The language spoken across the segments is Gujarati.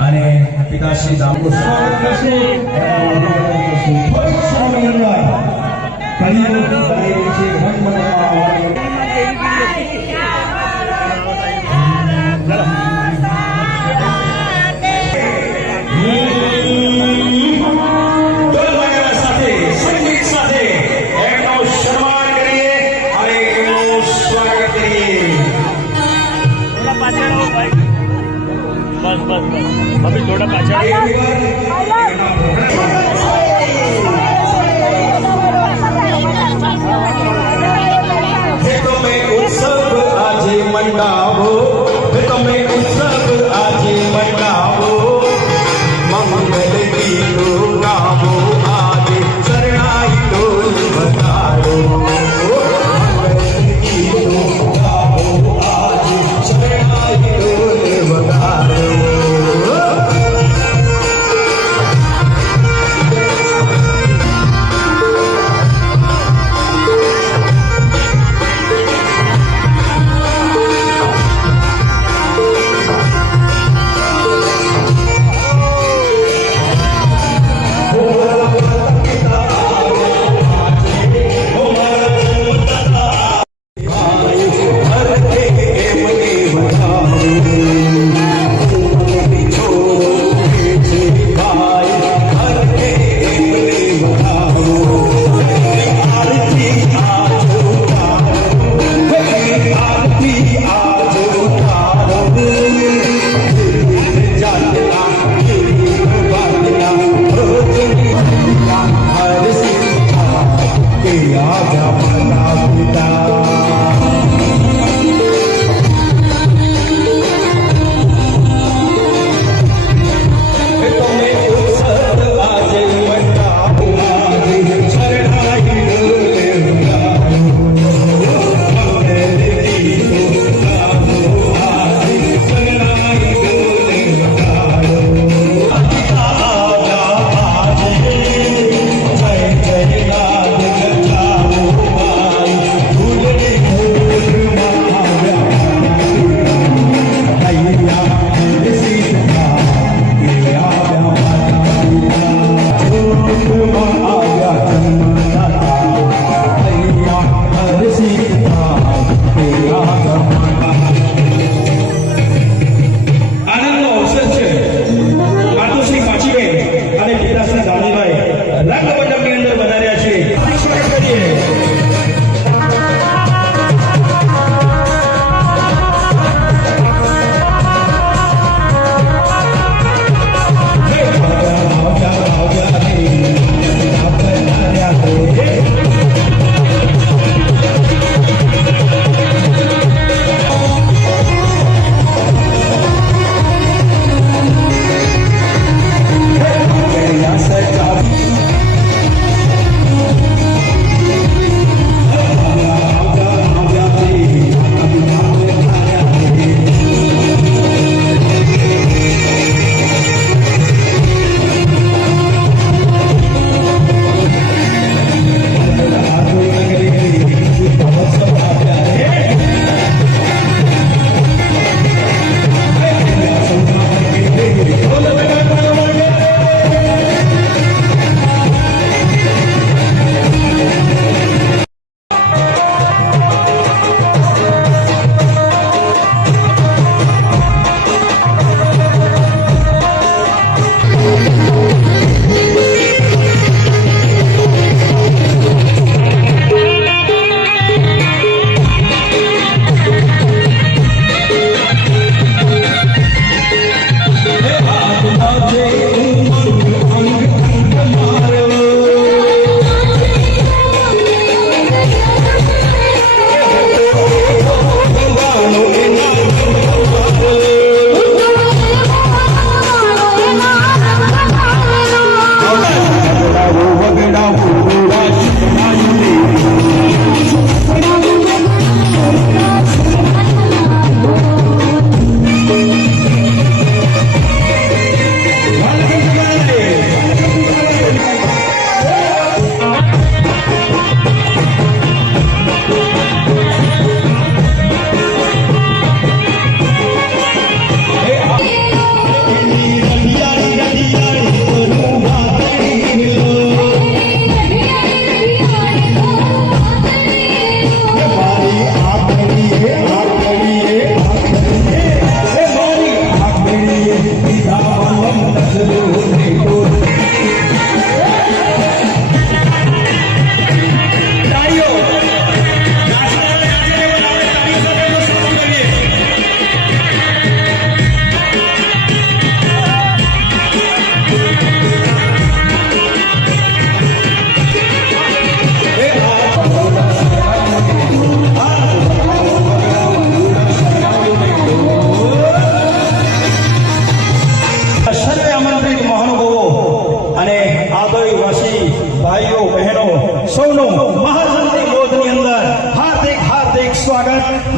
અને પિતાશ્રી દામો સ્વાગત કરશે अभी थोड़ा पाछा તમે ઉત્સવ આજે મંડાવો તમે ઉત્સવ આજે મંડાવો મંગલ ગીતો ગાવો આજે શરણાઈ ઢોલ વગાડો મંગલ ગીતો ગાવો આજે શરણાઈ ઢોલ વગાડો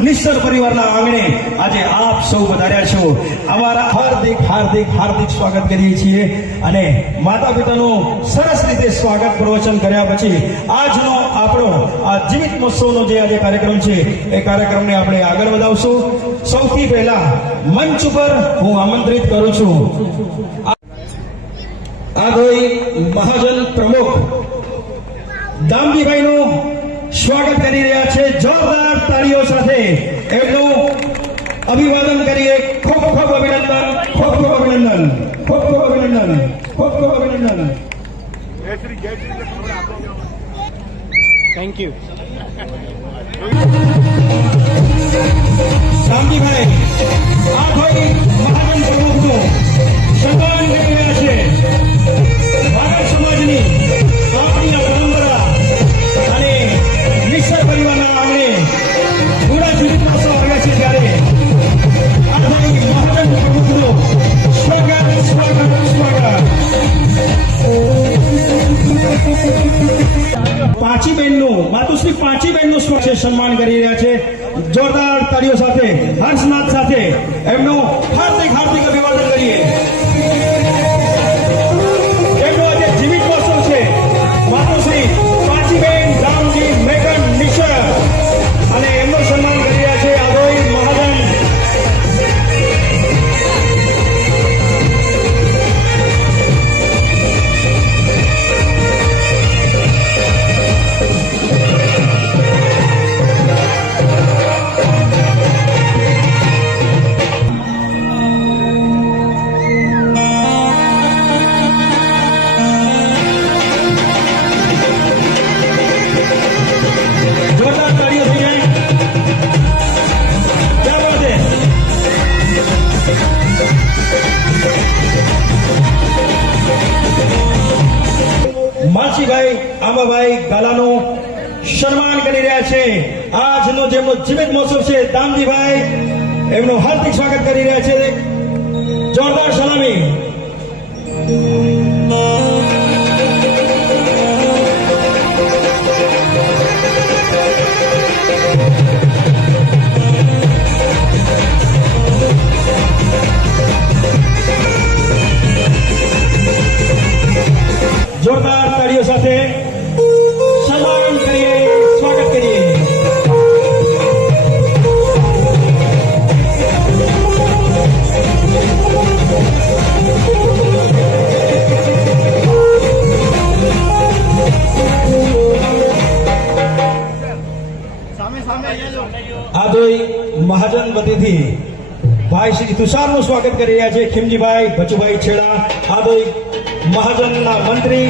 નિશ્ચર પરિવારના આંગણે આજે આપ સૌ વધાર્યા છો. અમારા હાર્દિક હાર્દિક હાર્દિક સ્વાગત કરીએ છીએ અને માતા પિતાનું સરસ રીતે સ્વાગત પ્રવચન કર્યા પછી આજનો આપણો આ જીવિત મહોત્સવનો જે આજે કાર્યક્રમ છે એ કાર્યક્રમને આપણે આગળ વધાવશું. સૌથી પહેલા મંચ ઉપર હું આમંત્રિત કરું છું આગોઈ મહાજન પ્રમુખ દામજીભાઈનું સ્વાગત કરી રહ્યા છે. જોરદાર તાળીઓ સાથે એમનું અભિવાદન કરીએ. ખૂબ ખૂબ અભિનંદન, ખૂબ ખૂબ અભિનંદન, ખૂબ ખૂબ અભિનંદન, ખૂબ ખૂબ અભિનંદન. Thank you. રામજીભાઈ આ ભાઈ મહાજન પ્રમુખનું સન્માન કરી રહ્યા છે. વાઘર સમાજની આપણી આ પરંપરા અને નિશ્ચર પરિવારના આંગણે પૂરા જીવિત મહોત્સવ આવ્યા છે ત્યારે આ ભાઈ મહાજન પ્રમુખનું સ્વાગત સ્વાગત સ્વાગત. પાંચીબેનનું માતુશ્રી પાંચીબેનનું સન્માન કરી રહ્યા છે. જોરદાર તાળીઓ સાથે હર્ષનાદ સાથે એમનું હાર્દિક હાર્દિક અભિવાદન કરીએ. એમનો આજે જીવિત મહોત્સવ છે. માતુશ્રી પાંચીબેન રામજી મેઘન નિશ્ચર અને એમનું સન્માન કરી રહ્યા છે આગોઈ મહાજન. જોરદાર તાળીઓ થઈ જાય. ક્યાં બાત હે. માલસીભાઈ આંબાભાઈ ગાલાનું સન્માન કરી રહ્યા છે. આજનો જેમનો જીવિત મહોત્સવ છે દામજીભાઈ એમનું હાર્દિક સ્વાગત કરી રહ્યા છે. જોરદાર સલામી. જોરદાર તાળીઓ સાથે સન્માન કરીએ, સ્વાગત કરીએ. આદોઈ મહાજન વતીથી ભાઈ શ્રી તુષારનું સ્વાગત કરી રહ્યા છે. ખીમજીભાઈ ભચુભાઈ છેડા આદોઈ મહાજનના મંત્રી.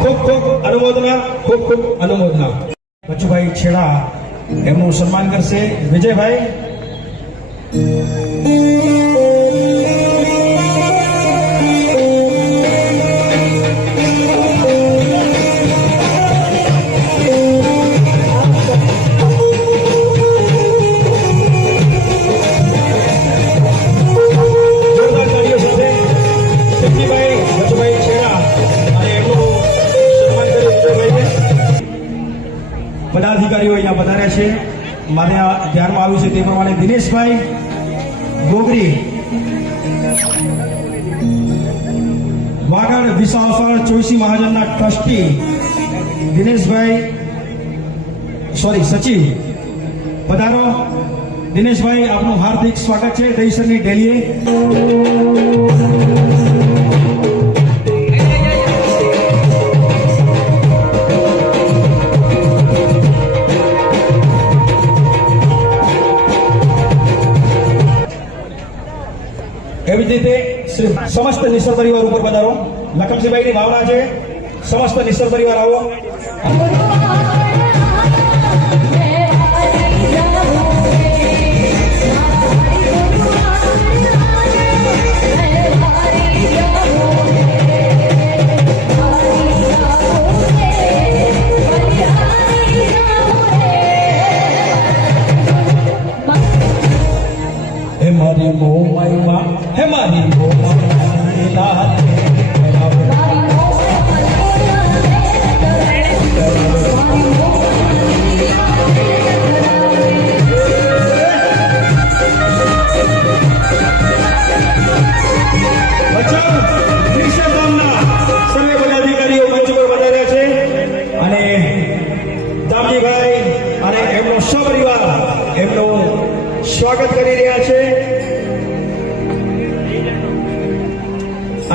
ખૂબ ખૂબ અનુમોદના, ખૂબ ખૂબ અનુમોદના. ભચુભાઈ છેડા એમનું સન્માન કરશે. વિજયભાઈ જોરદાર તાળીઓ સાથે ખીમજીભાઈ ભચુભાઈ છેડા અને એમનું સન્માન કરી વિજયભાઈને. બધા અધિકારીઓ અહીંયા પધાર્યા છે. મારે આ ધ્યાનમાં આવ્યું છે તે પ્રમાણે દિનેશભાઈ ગોગરી વાગડ વિસાવસર ચોઈસી મહાજનના ટ્રસ્ટી દિનેશભાઈ સચિવ પધારો. દિનેશભાઈ આપનું હાર્દિક સ્વાગત છે દહીસરની ડેલીએ. એવી જ રીતે સમસ્ત નિશ્ચર પરિવાર ઉપર પધારો. લખમસિંહભાઈની ભાવના છે સમસ્ત નિશ્ચર પરિવાર આવો. હે મારી મોમાઈમાં, હે મારી મોમાઈમાં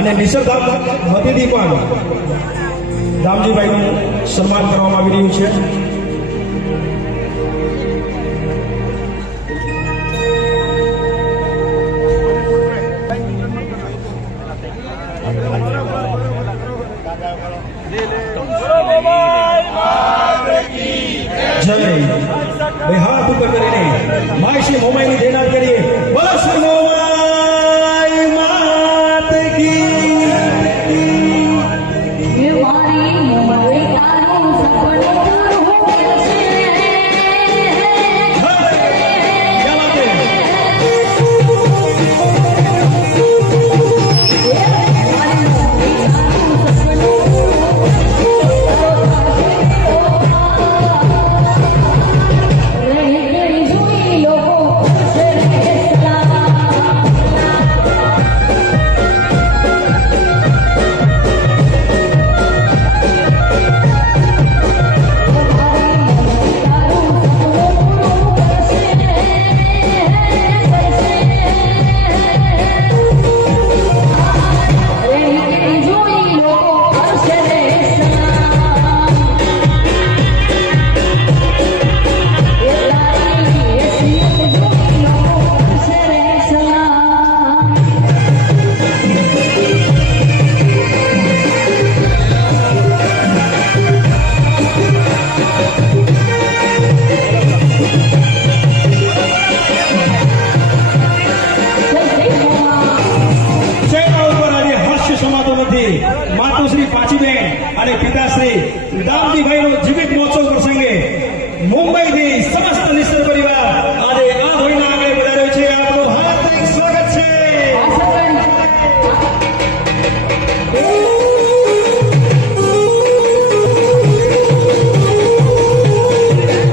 અને નિસર્ગધામ વતીથી પણ દામજીભાઈનું સન્માન કરવામાં આવી રહ્યું છે. જય બે હાથ ઉપર કરીને માય શ્રી મોમાઈની જયનાદ કરીએ. બોલો શ્રી મોમાઈ માત કી. क्या बात है? માતુશ્રી પાચીબેન અને પિતાશ્રી દામજીભાઈનો જીવિત મહોત્સવ પ્રસંગે મુંબઈથી સમસ્ત નિસર્ગ પરિવાર આજે આ ધોઈના આગળ વધાર્યો છે. આપણું હાર્દિક સ્વાગત છે.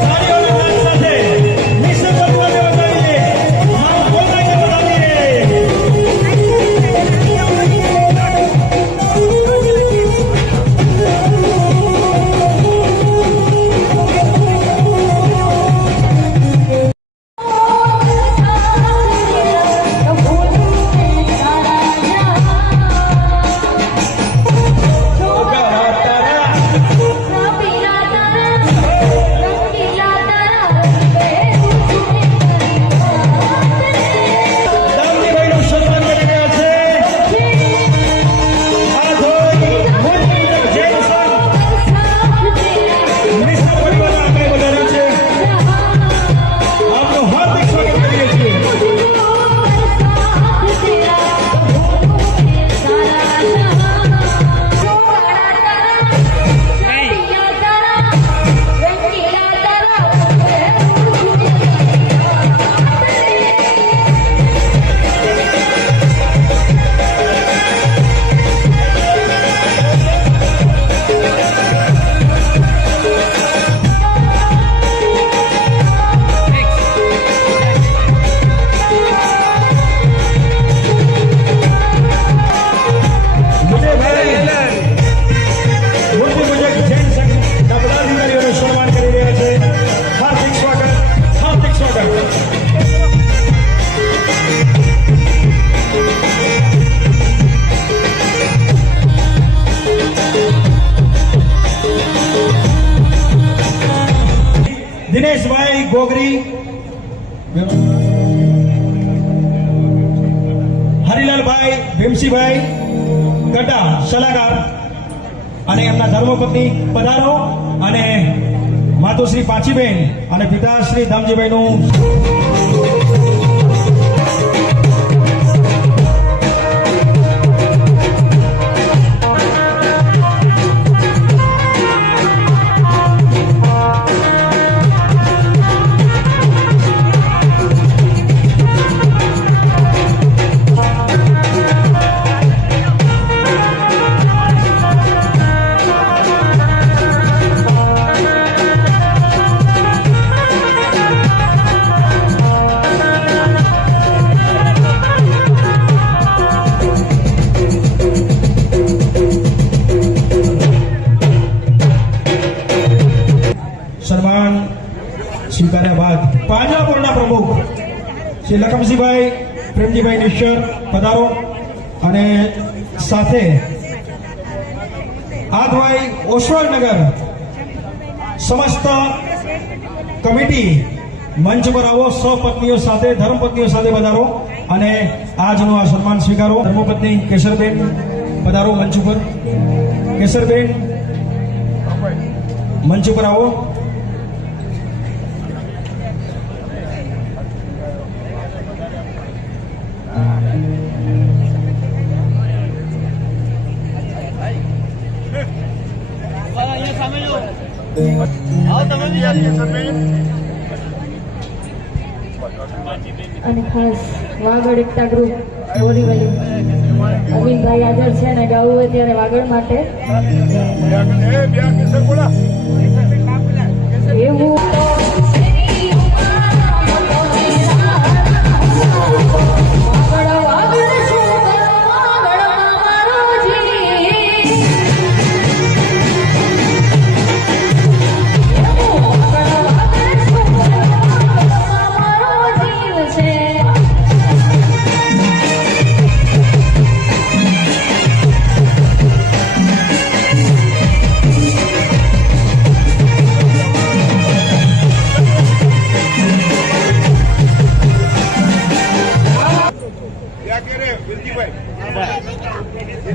તાળીઓના નાદ સાથે નિસર્ગ પરિવારને વધાવીએ. મારા પોતાને વધાવીએ. દામજીભાઈનું સન્માન કરી રહ્યા છે. આ ધોઈ મોટી જૈન સંઘ નિસર્ગ પરિવારના આગળ વધાર્યો છે. આપનું હાર્દિક સ્વાગત કરીએ છીએ. મોટી મુજબ જૈન સંઘના પદાધિકારીઓનું સન્માન કરી રહ્યા છે. હાર્દિક સ્વાગત, હાર્દિક સ્વાગત. દિનેશભાઈ ગોગરી, હરિલાલભાઈ ભીમસિંહભાઈ ગઢા સલાહકાર અને એમના ધર્મપત્ની પધારો અને માતુશ્રી પાચીબેન અને પિતાશ્રી દામજીભાઈનું સન્માન સ્વીકાર્યા બાદ પાંજરાપોળના પ્રમુખ શ્રી લખમસિંહભાઈ પ્રેમજીભાઈ નિશ્ચર પધારો અને સાથે આધવાઈ ઓસવાળનગર સમસ્ત કમિટી મંચ પર આવો, સપત્નીઓ સાથે ધર્મપત્નીઓ સાથે પધારો અને આજનું આ સન્માન સ્વીકારો. ધર્મપત્ની કેશરબેન પધારો મંચ ઉપર. કેશરબેન મંચ ઉપર આવો. અને ખાસ વાગડ એકતા ગ્રુપ બોરીવલી અરવિંદભાઈ હાજર છે અને ગાવું હોય ત્યારે વાગડ માટે એવું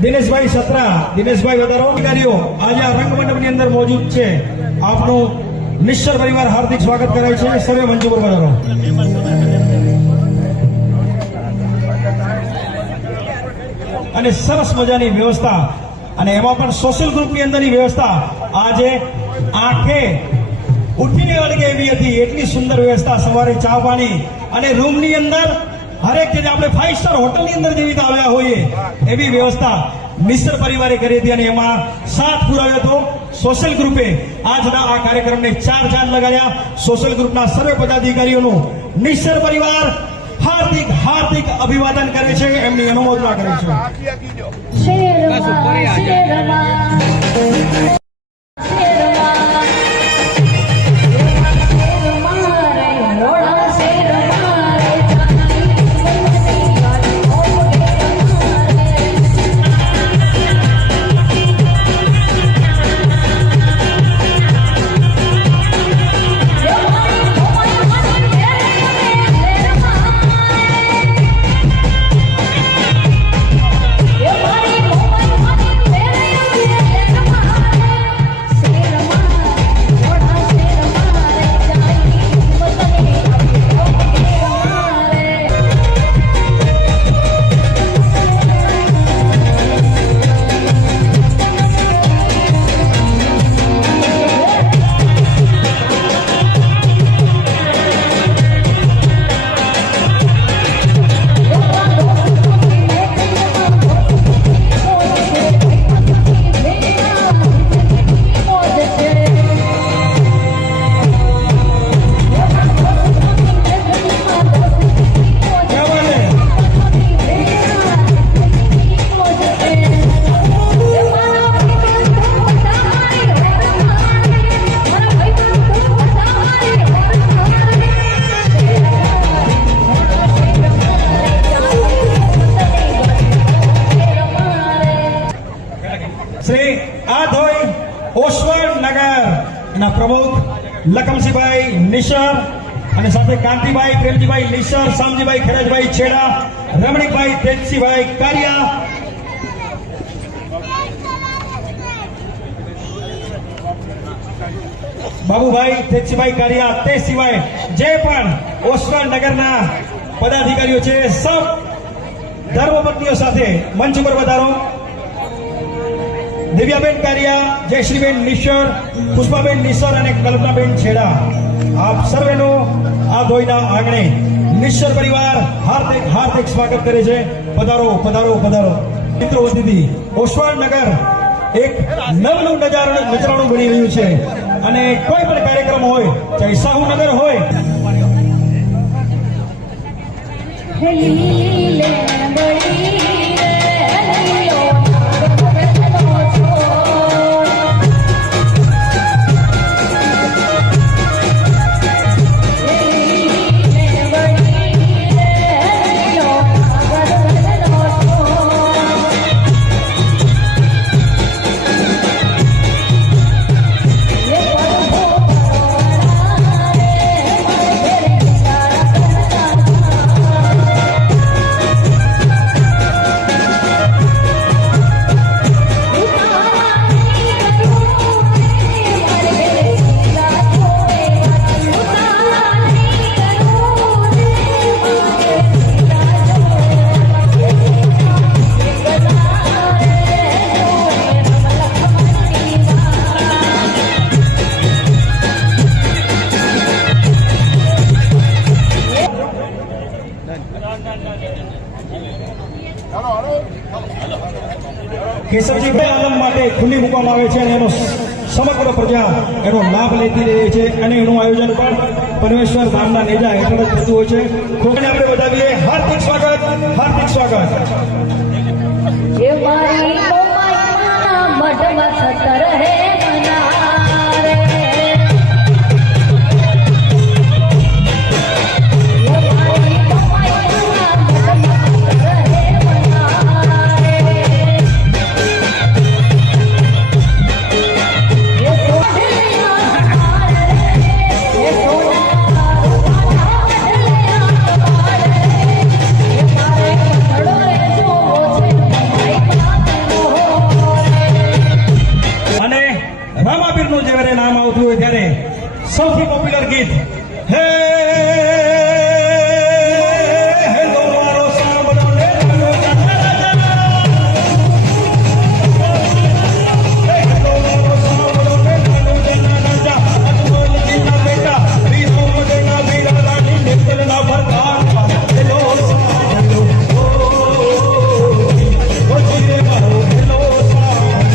દિનેશભાઈ સત્રા, દિનેશભાઈ વધારો. અધિકારીઓ આજે આ રંગમંડપની અંદર મોજૂદ છે. આપનું નિશ્ચર પરિવાર હાર્દિક સ્વાગત કરાય છે. સર્વે મંચ પર વધારો. અને સરસ મજાની વ્યવસ્થા, અને એમાં પણ સોશિયલ ગ્રુપની અંદરની વ્યવસ્થા આજે આંખે ઉઠીને વળગે એવી હતી. એટલી સુંદર વ્યવસ્થા, સવારે ચા પાણી અને રૂમની અંદર હરેક જગ્યાએ આપણે 5 સ્ટાર હોટલની અંદર જેવી રીતે આવ્યા હોઈએ એવી વ્યવસ્થા મિશ્ર પરિવારે કરી હતી. અને એમાં સાથ પુરાવ્યો હતો સોશિયલ ગ્રુપે. આજના આ કાર્યક્રમને 4 ચાંદ લગાડ્યા. સોશિયલ ગ્રુપના સર્વે પદાધિકારીઓનું મિશ્ર પરિવાર હાર્દિક હાર્દિક અભિવાદન કરે છે, એમની અનુમોદના કરે છે. શેરમાં શેરમાં શ્રી આધોઈ ઓસવાળનગર એના પ્રમુખ લખમસિંહભાઈ નિશર અને સાથે કાંતિભાઈ પ્રેમજીભાઈ નિશર, શામજીભાઈ ખેરાજભાઈ છેડા, રમણીકભાઈ તેજસિંહભાઈ કારિયા, બાબુભાઈ તેજસિંહભાઈ કારિયા, તે સિવાય જે પણ ઓસવાળનગરના પદાધિકારીઓ છે સબ ધર્મપત્નીઓ સાથે મંચ ઉપર વધારો. દિવ્યાબેન કારિયા, જયશ્રીબેન નિશર, પુષ્પાબેન નિશર અને કલ્પનાબેન છેડા, આપ સર્વેનો આ ધોઈના આંગણે નિશ્ચર પરિવાર હાર્દિક હાર્દિક સ્વાગત કરે છે. પધારો પધારો પધારો. મિત્રો વતીથી ઓસવાળનગર એક નવનું નજરાણું બની રહ્યું છે. અને કોઈ પણ કાર્યક્રમ હોય, ચાહે સાહુનગર હોય, કેશવજી આલમ માટે ખુલ્લી મૂકવામાં આવે છે અને એનો સમગ્ર પ્રજા એનો લાભ લેતી રહે છે અને એનું આયોજન પણ પરમેશ્વર ધામના નેજા હેઠળ જ થતું હોય છે. ખોખને આપણે વધાવીએ. હાર્દિક સ્વાગત, હાર્દિક સ્વાગત. એ મારી મોમાઈના મઢમાં સતર હે મનારે. એ મારી મોમાઈના મઢમાં સતર હે મનારે. એ સોનેલા મારે, એ સોનેલા મારે, એ મારે કઠડો રે જોવો છે માઈ પાતનો. અને રામાપીરનું જ્યારે નામ આવતું હોય ત્યારે સૌથી પોપ્યુલર ગીત હે હેલો મારો સાંભળો ને હેલો મારો સાંભળો ને રાજા અજમલજીના બેટા વીરો મગના વીરા રાણી નિકલના ભરતા હેલો સાંભળો ઓ જીરે મારો હેલો સાંભળો.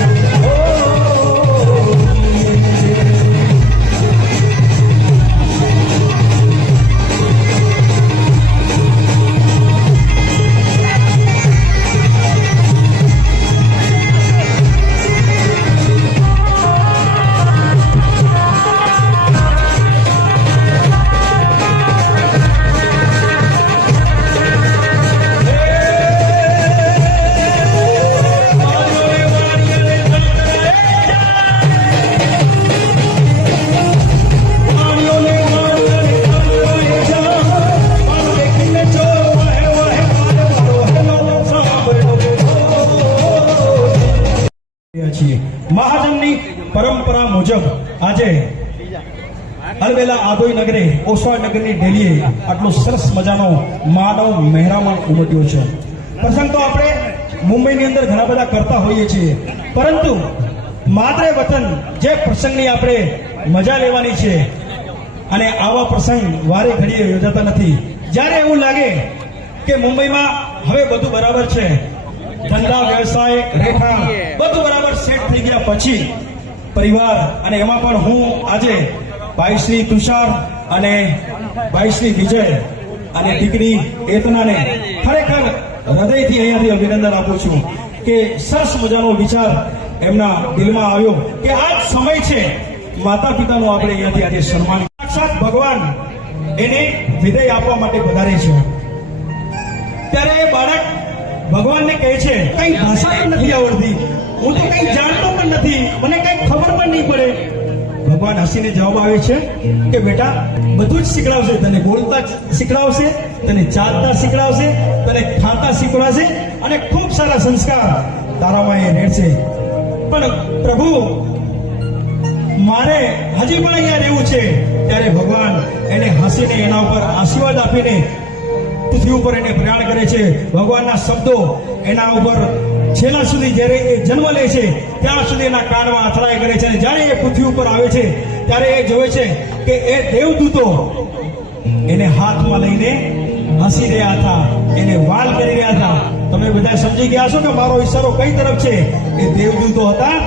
મહાજનની પરંપરા મુજબ આજે અલબેલા આદોઈ નગરે ઓસવાડ નગરની ડેલીએ આટલો સરસ મજાનો માનવ મહેરામણ ઉમટ્યો છે. પ્રસંગ તો આપણે મુંબઈની અંદર ઘણા બધા કરતા હોઈએ છીએ, પરંતુ માતૃ વતન જે પ્રસંગની આપણે મજા લેવાની છે અને આવા પ્રસંગ વારે ઘડીએ યોજાતા નથી. જ્યારે એવું લાગે કે મુંબઈમાં હવે બધું બરાબર છે, ધંધા વ્યવસાય રહેઠાણ બધું બરાબર સેટ થઈ ગયા પછી પરિવાર અને એમાં પણ હું આજે ભાઈ શ્રી તુષાર અને ભાઈ શ્રી વિજય અને દીકરી એતનાને ખરેખર હૃદયથી અહીંયાથી અભિનંદન આપું છું કે સરસ મજાનો વિચાર એમના દિલમાં આવ્યો કે આ જ સમય છે માતા પિતાનું આપણે અહીંયાથી આજે સન્માન. સાક્ષાત ભગવાન એને વિદાય આપવા માટે વધારે છે ત્યારે એ બાળક ભગવાનને કહે છે કઈ ભાષા પણ નથી આવડતી, હું તો કઈ જાણતો પણ નથી, મને કઈ ખબર પણ નહીં પડે. ભગવાન હસીને જવાબ આવે છે કે બેટા બધું જ શીખડાવશે, તને બોલતા શીખડાવશે, તને ચાલતા શીખડાવશે, તને ખાતા શીખવાડશે અને ખૂબ સારા સંસ્કાર તારામાં એ રહેશે. પણ પ્રભુ મારે હજી પણ અહીંયા રહેવું છે. ત્યારે ભગવાન એને હસીને એના ઉપર આશીર્વાદ આપીને પૃથ્વી ઉપર એને પ્રયાણ કરે છે. ભગવાનના શબ્દો એના ઉપર છેલ્લા સુધી જ્યારે એ જન્મ લે છે ત્યાં સુધી એના કાનમાં અથડાઈ કરે છે અને જ્યારે એ પૃથ્વી ઉપર આવે છે ત્યારે એ જોવે છે કે એ દેવદૂતો એને હાથમાં લઈને હસી રહ્યા હતા, એને વાલ કરી રહ્યા હતા. તમે બધા સમજી ગયા છો કે મારો ઈશારો કઈ તરફ છે? એ દેવદૂતો હતા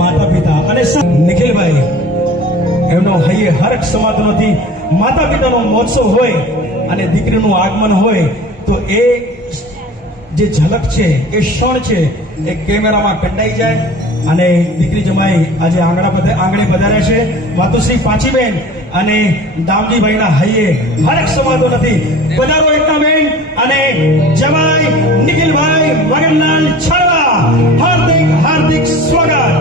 માતા પિતા. અને નિખિલભાઈ એમનો હૈયે હરખ સમાતો નથી. માતા પિતાનો મહોત્સવ હોય અને દીકરીનું આગમન હોય તો એ જે ઝલક છે, એ ક્ષણ છે, એ કેમેરામાં કંડાઈ જાય. અને દીકરી જમાઈ આજે આંગણે પધાર્યા છે. માતુશ્રી પાંચીબેન અને દામજીભાઈના હૈયે હરખ સમાતો નથી. પધારો એકતાબેન અને જમાઈ નિખિલભાઈ મગનલાલ છળવા, હાર્દિક હાર્દિક સ્વાગત.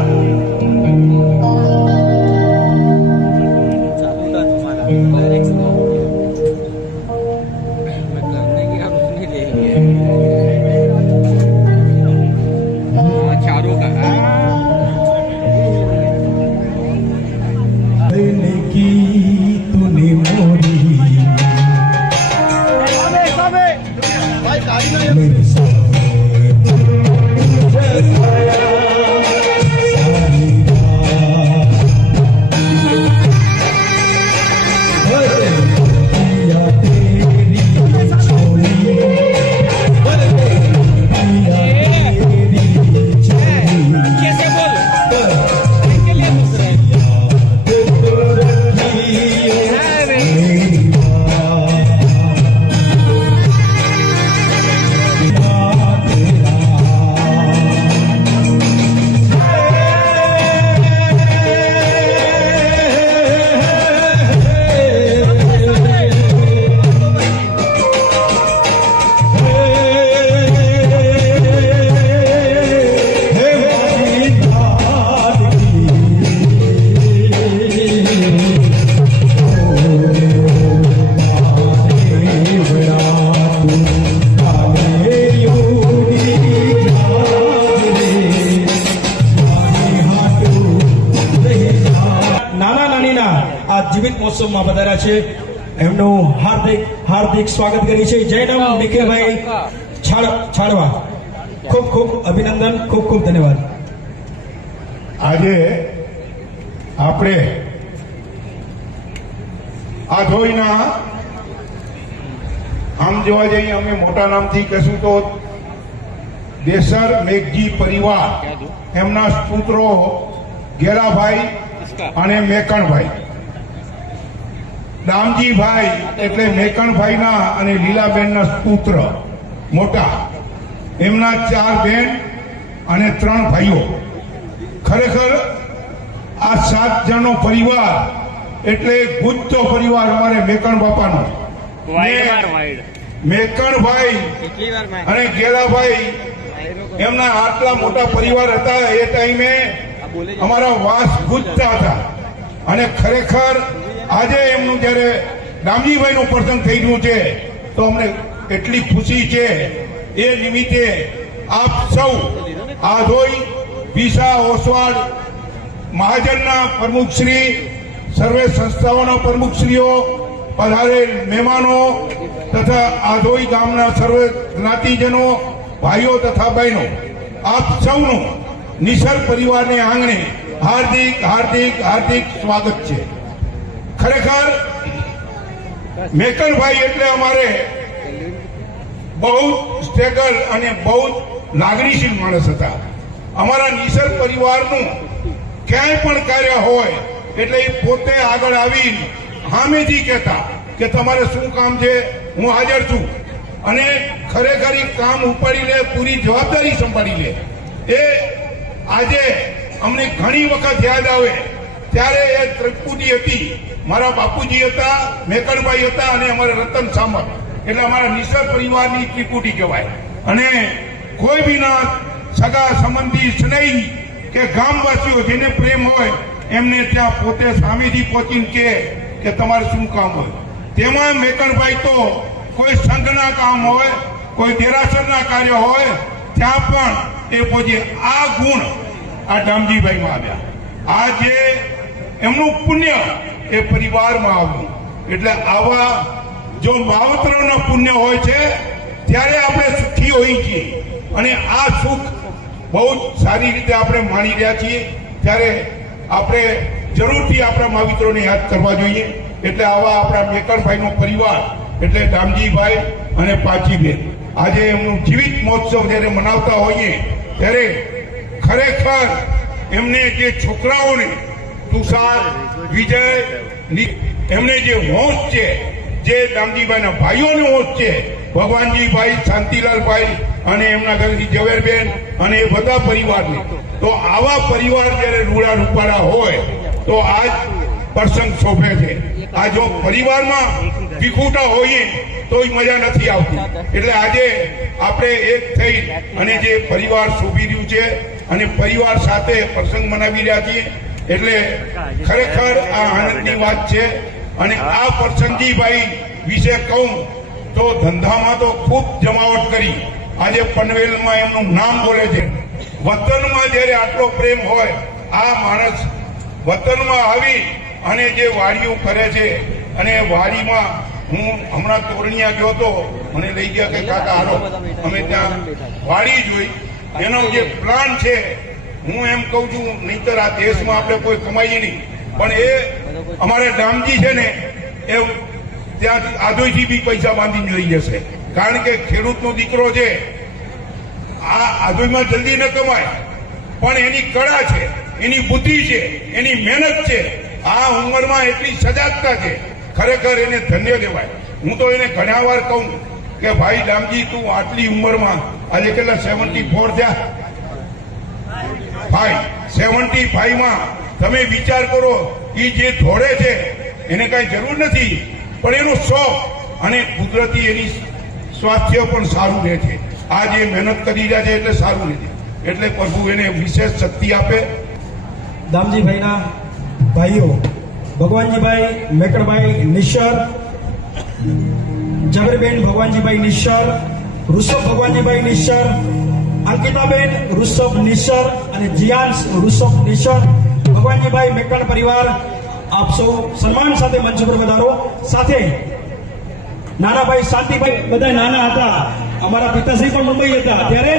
मेरे साथ આ જીવિત મહોત્સવમાં પધાર્યા છે એમનું હાર્દિક હાર્દિક સ્વાગત કરી છે. જયનામ નિખિલભાઈ છાડવા, ખૂબ ખૂબ અભિનંદન, ખૂબ ખૂબ ધન્યવાદ. આજે આપણે આ જોઈના આમ જોવા જઈએ અમે મોટા નામથી કહેશું તો દેસર મેઘજી પરિવાર એમના પુત્રો ગેલાભાઈ અને મેકણભાઈ, દામજીભાઈ એટલે મેકણભાઈના અને લીલાબેનના પુત્ર મોટા, એમના 4 બહેન અને 3 ભાઈઓ. ખરેખર આ 7 જણનો પરિવાર એટલે ગુજ્જો પરિવાર અમારે મેકણ બાપાનો. મેકણભાઈ અને ગેલાભાઈ એમના આટલા મોટા પરિવાર હતા. એ ટાઈમે અમારા વાસ ગુજતા હતા અને ખરેખર આજે એમનું જયારે દામજીભાઈનું પ્રસંગ થઈ રહ્યું છે તો અમને એટલી ખુશી છે. એ નિમિત્તે આપ સૌ આધોઈ વિસા ઓસવાડ મહાજનના પ્રમુખશ્રી, સર્વે સંસ્થાઓના પ્રમુખશ્રીઓ, પધારેલ મહેમાનો તથા આધોઈ ગામના સર્વે જ્ઞાતિજનો, ભાઈઓ તથા બહેનો, આપ સૌનું નિસર પરિવારને આંગણે હાર્દિક હાર્દિક હાર્દિક સ્વાગત છે. ખરેખર મેકણભાઈ એટલે અમારે બહુ સ્ટ્રગલ અને બહુ લાગણીશીલ માણસ હતા. અમારા નિસર પરિવારનું ક્યાંય પણ કાર્ય હોય એટલે એ પોતે આગળ આવી સામેથી કહેતા કે તમારે શું કામ છે, હું હાજર છું. અને ખરેખર એ કામ ઉપાડી લે, પૂરી જવાબદારી સંભાળી લે. એ આજે અમને ઘણી વખત યાદ આવે ત્યારે એ ત્રિપુટી હતી, મારા બાપુજી હતા, મેકણભાઈ હતા અને અમારા રતન સામત એટલે અમારા નિસર પરિવારની ત્રિપુટી કહેવાય. અને કોઈ બી ના સગા સંબંધી સ્નેહી કે ગામવાસીઓ જેને પ્રેમ હોય એમને ત્યાં પોતે સામેથી પહોંચીને કે તમારે શું કામ હોય. તેમાં મેકણભાઈ તો કોઈ સંઘના કામ હોય, કોઈ દેરાસરના કાર્ય હોય ત્યાં પણ એ પહોંચે. આ ગુણ આ દામજીભાઈમાં આવ્યા. આ જે એમનું પુણ્ય એ પરિવારમાં આવ્યું. એટલે આવા જો માવતરોના પુણ્ય હોય છે ત્યારે આપણે સુખી હોઈએ છીએ અને આ સુખ બહુ જ સારી રીતે આપણે માણી રહ્યા છીએ. ત્યારે આપણે જરૂરથી આપણા માવિત્રોને યાદ કરવા જોઈએ. એટલે આવા આપણા મેકણભાઈનો પરિવાર એટલે દામજીભાઈ અને પાચીબેન આજે એમનું જીવિત મહોત્સવ જ્યારે મનાવતા હોઈએ ત્યારે ખરેખર એમને જે છોકરાઓને તુષાર, વિજય, એમને જે હોશ છે, જે દામજીભાઈના ભાઈઓનો હોશ છે, ભગવાનજીભાઈ, શાંતિલાલભાઈ અને એમના ઘરેથી ઝવેરબેન અને એ બધા પરિવારને, તો આવા પરિવાર જ્યારે રૂડા રૂપાળા હોય તો આજ પ્રસંગ શોભે છે. આ જો પરિવારમાં વિખૂટા હોઈએ તો મજા નથી આવતી. એટલે આજે આપણે એક થઈ અને જે પરિવાર શોભી રહ્યું છે અને પરિવાર સાથે પ્રસંગ મનાવી રહ્યા છીએ એટલે ખરેખર આ આનંદની વાત છે. અને આ પ્રસંગજીભાઈ વિશે કહું તો ધંધામાં તો ખૂબ જમાવટ કરી. આજે પનવેલમાં એમનું નામ બોલે છે. વતનમાં જ્યારે આટલો પ્રેમ હોય, આ માણસ વતનમાં આવી અને જે વાડીઓ કરે છે અને વાડીમાં હું હમણાં તોરણિયા ગયો હતો, મને લઈ ગયા કે કાકા હાલો અમે ત્યાં વાડી જોઈ. એનો જે પ્લાન છે હું એમ કહું છું નહીતર આ દેશમાં આપણે કોઈ કમાઈએ નહીં. પણ એ અમારે દામજી છે ને એ ત્યાં આધોઈથી બી પૈસા બાંધીને જોઈ જશે. કારણ કે ખેડૂતનો દીકરો છે, આ આધોઈમાં જલ્દી ન કમાય પણ એની કળા છે, એની બુદ્ધિ છે, એની મહેનત છે, આ ઉંમરમાં એટલી સજાગતા છે. ખરેખર એને ધન્ય કહેવાય. હું તો એને ઘણા વાર કહું કે ભાઈ દામજી તું આટલી ઉંમરમાં આજે કેટલા 74 થયા ભાઈ, 75માં તમે વિચાર કરો એ જે દોડે છે એને કઈ જરૂર નથી પણ એનો શોખ અને કુદરતી એની સ્વાસ્થ્ય પણ સારું રહે છે. આ જે મહેનત કરી રહ્યા છે એટલે સારું રહે છે. એટલે પ્રભુ એને વિશેષ શક્તિ આપે. દામજીભાઈના ભાઈઓ ભગવાનજીભાઈ મેકણભાઈ નિશ્ચર, ઝવેરબેન ભગવાનજીભાઈ નિશ્ચર, ઋષભ ભગવાનજીભાઈ નિશ્ચર, અંકિતાબેન ઋષભ નિશ્ચર અને જીયાંશ ઋષભ નિશ્ચર, ભગવાનજીભાઈ મેકણ પરિવાર આપ સૌ સન્માન સાથે મંચ પર પધારો. સાથે નાનાભાઈ શાંતિભાઈ બધા નાના હતા, અમારા પિતાશ્રી પણ મુંબઈ હતા, ત્યારે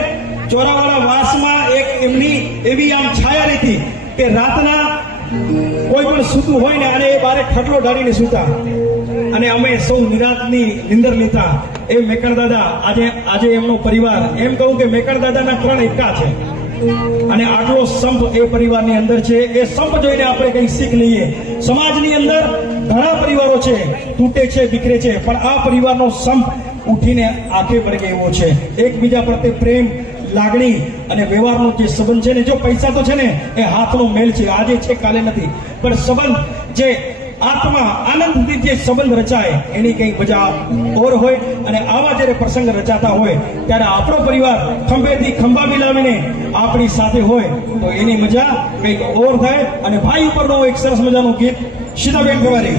ચોરાવાળા વાસમાં એક એમની એવી આમ છાયા રહેતી કે રાતના કોઈ પણ સૂતું હોય ને અને એ બારે ખટલો ઢાળીને સૂતા અને અમે સૌ નિરાંતની નિંદર લેતા. એ મેકણ દાદા આજે એમનો પરિવાર, એમ કહું કે મેકણ દાદાના 3 એકા છે અને આટલો સંપ એ પરિવારની અંદર છે. એ સંપ જોઈને આપણે કંઈક શીખ લઈએ. સમાજની અંદર ઘણા પરિવારો છે, તૂટે છે, બીખરે છે, પણ આ પરિવારનો સંપ ઉઠીને આંખે પડે એવો છે. એકબીજા પ્રત્યે પ્રેમ, લાગણી અને વ્યવહારનો જે સંબંધ છે ને, જો પૈસા તો છે ને એ હાથનો મેલ છે, આજે છે કાલે નથી, પણ સંબંધ જે આત્મા આનંદથી જે સંબંધ રચાય એની કંઈક મજા ઓર હોય. અને આવા જ્યારે પ્રસંગ રચાતા હોય ત્યારે આપણો પરિવાર ખંભેથી ખંભા મિલાવીને આપણી સાથે હોય તો એની મજા કંઈક ઓર થાય. અને ભાઈ ઉપરનો એક સરસ મજાનું ગીત સીતાબેન ગવારી.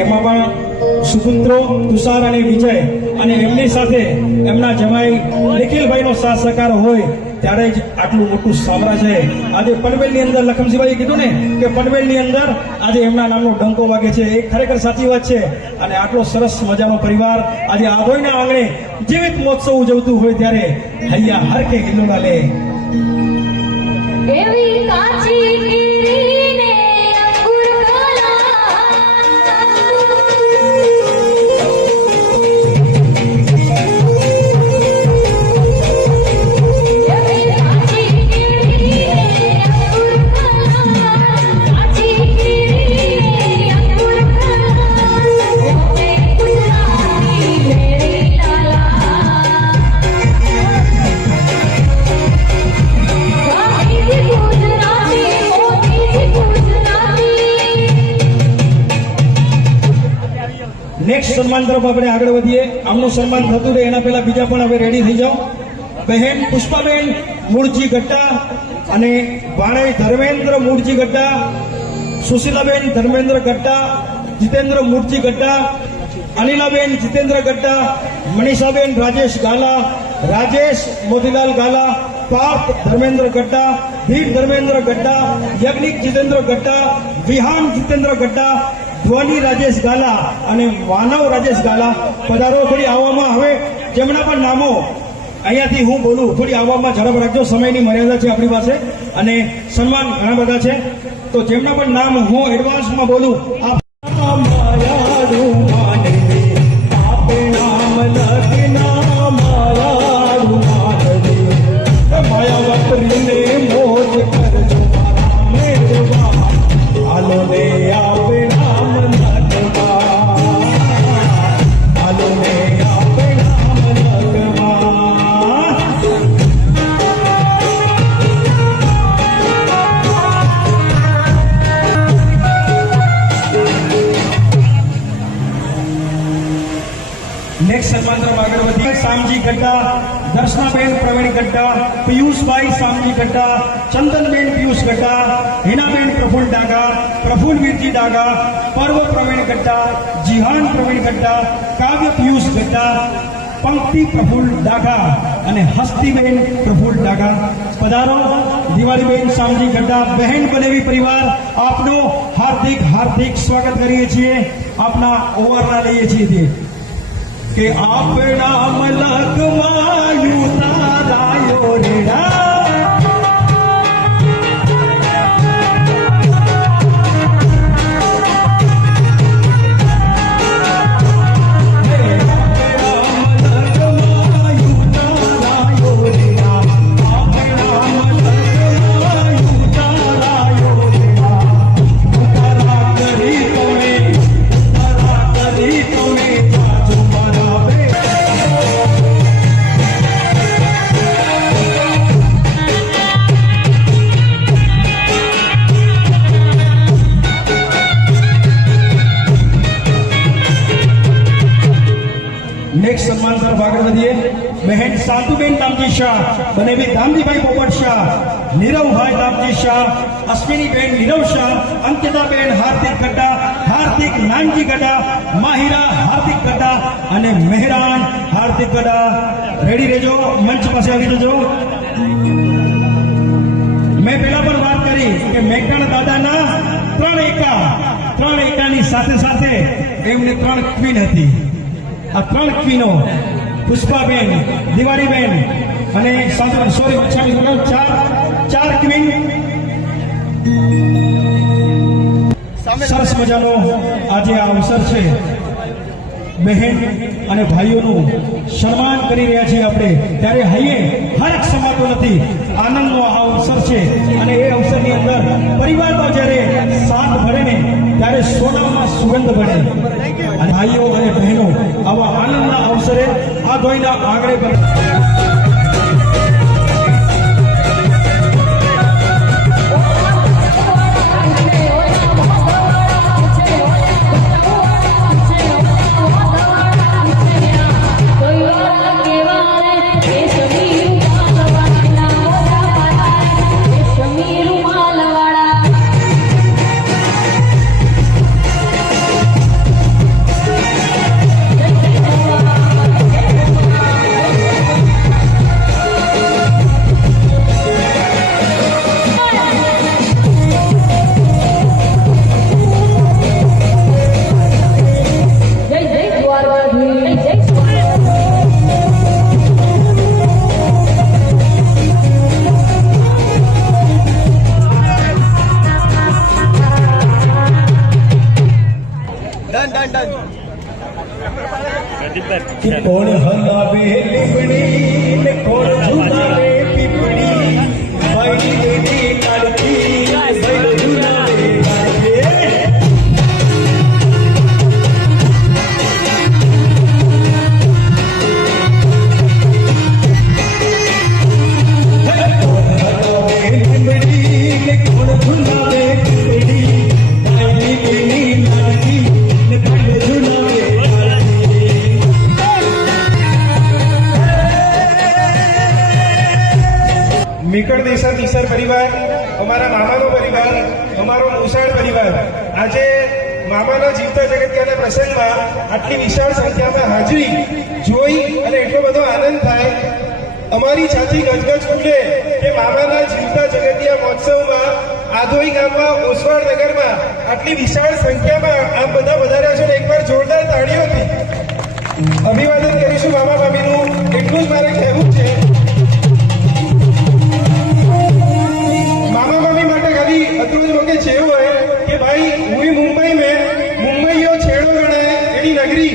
એમાં પણ સુપુત્રો તુષાર અને વિજય અને એમની સાથે એમના જમાઈ નિખિલભાઈનો સાથ સહકાર હોય ત્યારે જ આટલું મોટું સામ્રાજ્ય. આજે પનવેલની અંદર લખમસિંહભાઈએ કીધું ને કે પનવેલની અંદર આજે એમના નામનો ડંકો વાગે છે, એ ખરેખર સાચી વાત છે. અને આટલો સરસ મજાનો પરિવાર આજે આધોઈના આંગણે જીવિત મહોત્સવ ઉજવતું હોય ત્યારે હૈયા હરખે હિલોડા લે. એવી કાચી કેરીને અંગુર નેક્સ્ટ સન્માન તરફ આપણે આગળ વધીએ. આમનું સન્માન થતું રહે એના પહેલા બીજા પણ હવે રેડી થઈ જાઓ. બહેન પુષ્પાબેન મૂળજી ગટ્ટા અને ભાણેજ ધર્મેન્દ્ર મૂળજી ગટ્ટા, સુશીલાબેન ધર્મેન્દ્ર ગટ્ટા, જીતેન્દ્ર મૂળજી ગટ્ટા, અનિલાબેન જીતેન્દ્ર ગટ્ટા, મનીષાબેન રાજેશ ગાલા, રાજેશ મોતીલાલ ગાલા, પાર્થ ધર્મેન્દ્ર ગટ્ટા, વીર ધર્મેન્દ્ર ગટ્ટા, યજ્ઞિક જીતેન્દ્ર ગટ્ટા, વિહાન જીતેન્દ્ર ગટ્ટા, ધ્વની રાજેશ ગાલા અને માનવ રાજેશ ગાલા. પધારો. થોડી આવવામાં હવે જેમના પણ નામો અહીંયાથી હું બોલું, થોડી આવવામાં ઝડપ રાખજો, સમયની મર્યાદા છે આપણી પાસે અને સન્માન ઘણા બધા છે, તો જેમના પણ નામ હું એડવાન્સમાં બોલું. નેક્સ્ટ સન્માન તરફ આગળ વધીએ. શામજી ગટ્ટા, દર્શનાબેન પ્રવીણ ગટ્ટા, પિયુષભાઈ શામજી ગટ્ટા, ચંદનબેન પિયુષ ગટ્ટા, હિનાબેન પ્રફુલ ડાગા, પ્રફુલ વીરજી ડાગા, પર્વ પ્રવીણ ગટ્ટા, જીહાન પ્રવીણ ગટ્ટા, કાવ્ય પિયુષ ગટ્ટા, પંક્તિ પ્રફુલ ડાગા અને હસ્તીબેન પ્રફુલ ડાગા. પધારો. દિવાળીબેન શામજી ગટ્ટા, બહેન બનેવી પરિવાર, આપનો હાર્દિક હાર્દિક સ્વાગત કરીએ છીએ. આપના ઓવરના લઈએ છીએ કે આપણા મલકમાં યુતારાયો રેડા. નેક્સ્ટ સન્માન તરફ આગળ વધીએ. બહેન સાંતુબેન દામજી શાહ, બનેવી દામજીભાઈ પોપટ શાહ, નીરવભાઈ દામજી શાહ, અશ્વિનીબેન નીરવ શાહ, અંકિતાબેન હાર્દિક ગઢા, હાર્દિક નાનજી ગઢા, માહિરા હાર્દિક ગઢા અને મહેરાન હાર્દિક ગઢા. રેડી રહેજો, મંચ પાસે આવી જજો. મેં પહેલા પણ વાત કરી કે મેઘાણા દાદાના ત્રણ એકાની સાથે સાથે એમને 3 ક્વીન હતી. આ 3 ક્વીનો પુષ્પાબેન, દિવાળીબેન અને સોરી ચાર ક્વીન. સરસ મજાનો આજે આ અવસર છે. બહેન અને ભાઈઓનું સન્માન કરી રહ્યા છીએ આપણે, ત્યારે હૈયે હરખ સમાતો નથી. આનંદનો આ અવસર છે અને એ અવસરની અંદર પરિવારમાં જ્યારે સાથ ભળે ને ત્યારે સોનામાં સુગંધ ભળે. અને ભાઈઓ અને બહેનો આવા આનંદના અવસરે આ ધોઈના આંગણે પર कि कौन हलावे लिबड़ी ने कौन झुलावे पिपड़ी भाई देवी लड़की भाई झुलावे कौन हलावे लिबड़ी ने कौन झुलावे पिपड़ी भाई देवी लड़की भाई झुलावे. મીકળ દેસા તીસર પરિવાર, અમારા મામાનો પરિવાર, અમારો મુસાળ પરિવાર આજે મામાના જીવતા જગતિયાના પ્રસંગમાં આટલી વિશાળ સંખ્યામાં હાજરી જોઈ અને એટલો બધો આનંદ થાય. અમારી છાતી ગજગજ ફૂટે કે મામાના જીવતા જગતિયા મહોત્સવમાં આધોઈ ગામમાં ઓસવાડ નગરમાં આટલી વિશાળ સંખ્યામાં આપ બધા વધાર્યા છો. એકવાર જોરદાર તાળીઓથી અભિવાદન કરીશું મામા મામીનું. એટલું જ મારે કહેવું છે. मामा मामी માટે ખાલી અતરું જ વખતે છે એવું હોય કે ભાई हुई मुंबई में मुंबईओ छेड़ो गणे एडी नगरी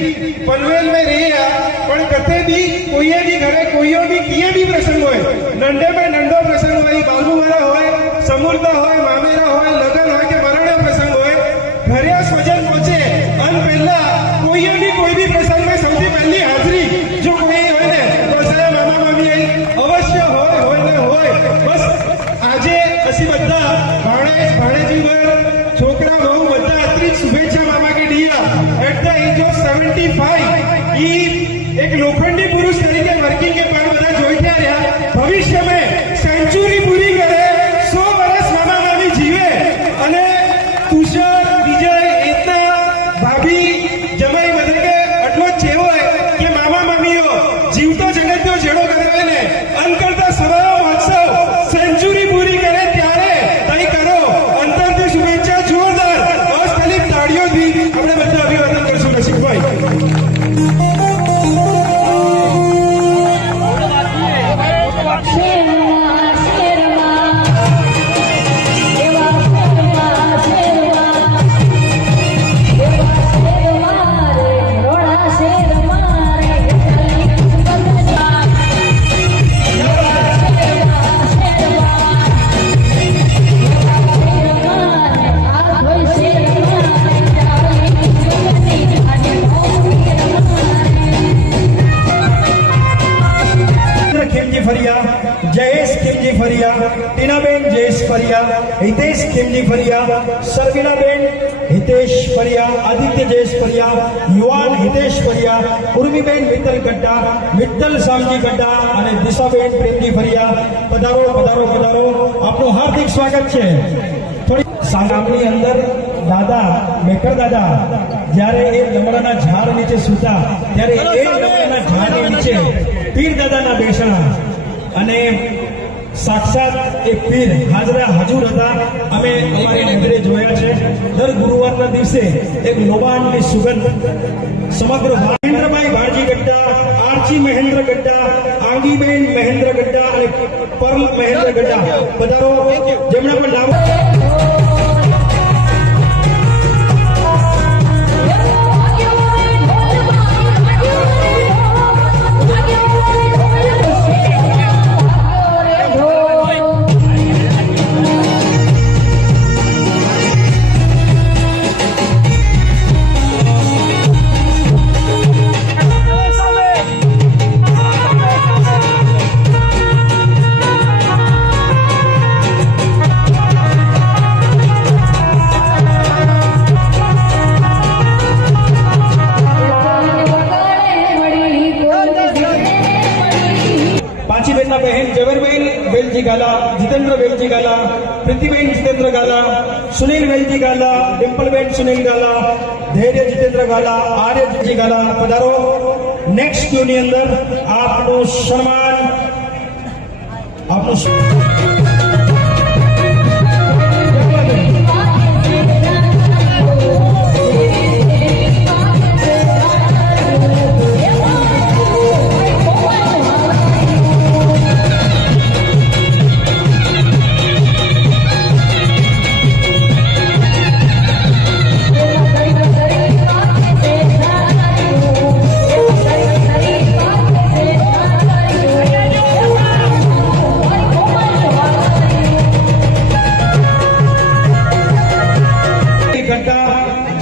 पनवेल में रहिया पण कते भी कोईए भी घरे कोईओ भी किए भी प्रसंग होय नंडे में नंडो प्रसंग होय बालुवाड़ा होय समूर्ता होय मामेरा होय लगन होय के मरणे प्रसंग होय घरे स्वजन पहुंचे अन पहला कोईए भी कोई भी प्रसंग में सौથી पहली हाजरी जो कोई होय ने तो सारा मामा मामी आई अवश्य होय ने होय. बस આજે ਅਸੀਂ બધા ભાણેજી છોકરા બહુ બધા અત્રી શુભેચ્છા મામા કે દિયા એટ ધ એજ ઓફ 75 ई एक लोखंडी पुरुष तरीके वर्किंग के पर બધા જોઈતા રહ્યા. ભવિષ્ય में સેન્ચુરી પૂરી કરે 100 વર્ષ મામા મામી જીવે અને તુષાર વિજય એકતા ભાભી જમાઈ બધે કે આટલો જ જેવો કે મામા મામીઓ જીવતો જગતનો છેડો કરે ને અંકલતા સવારો મહોત્સવ સેન્ચુરી પૂરી કરે ત્યારે તઈ કરો. અંતરથી શુભેચ્છા જોરદાર અસ્થલિત તાળીઓથી આપણે બધા અભિવાદન કરશું નસીબભાઈ. શેરવા હિતેશ ખીમજી ફરિયા, શર્મિલાબેન હિતેશ ફરિયા, આદિત્ય જયેશ ફરિયા, યુવાન હિતેશ ફરિયા, ઉર્મીબેન મિત્તલ ગઢડા, મિત્તલ શામજી ગઢડા અને દિશાબેન પ્રેમજી ફરિયા. પધારો પધારો પધારો, આપનું હાર્દિક સ્વાગત છે. થોડી સાંગામની અંદર દાદા મેકર દાદા જ્યારે એ લમડાના ઝાડ નીચે સૂતા ત્યારે એ લમડાના ઝાડ નીચે પીર દાદાના બેસણા અને સાક્ષાત એ પીર હાજર હતા. અમે અમારી નજરે જોયા છે. દર ગુરુવારના દિવસે એક લોબાનની સુગંધ સમગ્ર મહેન્દ્રભાઈ ભાણજી ગઢડા, આરજી મહેન્દ્ર ગઢડા, આંગીબેન મહેન્દ્ર ગઢડા અને પરલ મહેન્દ્ર ગઢડા પધારો, જેમણે પણ નામ પાંચીબેનના બહેન ઝવેરબેન વેલજી ગાલા, જીતેન્દ્ર વેલજી ગાલા, પ્રીતિબેન જીતેન્દ્ર ગાલા, સુનિલ વેલજી ગાલા, ડિમ્પલબેન સુનિલ ગાલા, ધૈર્ય જીતેન્દ્ર ગાલા, આર્ય જીજી ગાલા પધારો. નેક્સ્ટ ક્યુની અંદર આપનું સન્માન, આપનું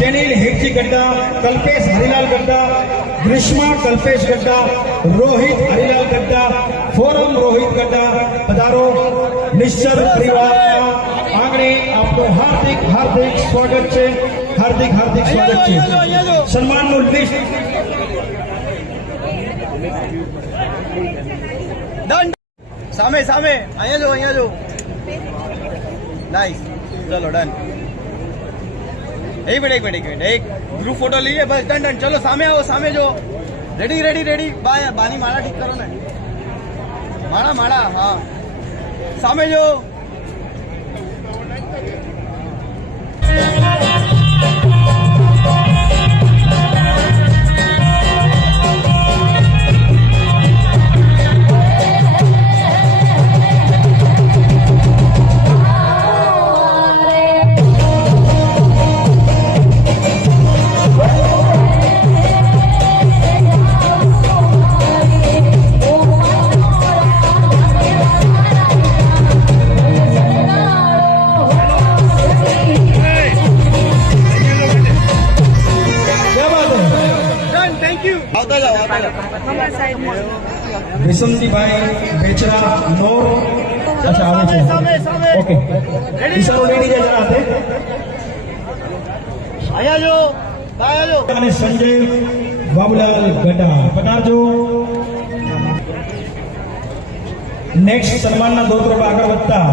जेनिल हेगजी गड्डा, कल्पेश हरिलाल गड्डा, ग्रीष्मा कल्पेश गड्डा, रोहित हरिलाल गड्डा, फोरम रोहित गड्डा पधारो. निश्चर परिवार आंगणे आपનું હાર્દિક હાર્દિક સ્વાગત છે. હાર્દિક હાર્દિક સ્વાગત છે. સન્માનનું લિસ્ટ સામે સામે અહીંયા જો નાઈસ. ચલો ડન. एक मिनट एक ग्रुप फोटो लीजिए बस. डन चलो सामने आओ, सामने जो रेडी बानी माड़ा ठीक करो ना, माड़ा हाँ सामने जो વિસમજીભાઈ બેચરા નોર. अच्छा આવે છે. ઓકે ઈશારો લેડી જાય જરા હાથે. आया जो અને સંજય બાબુલાલ ગઢા પધારજો. નેક્સ્ટ સન્માનના દોર તરફ આગળ વધતા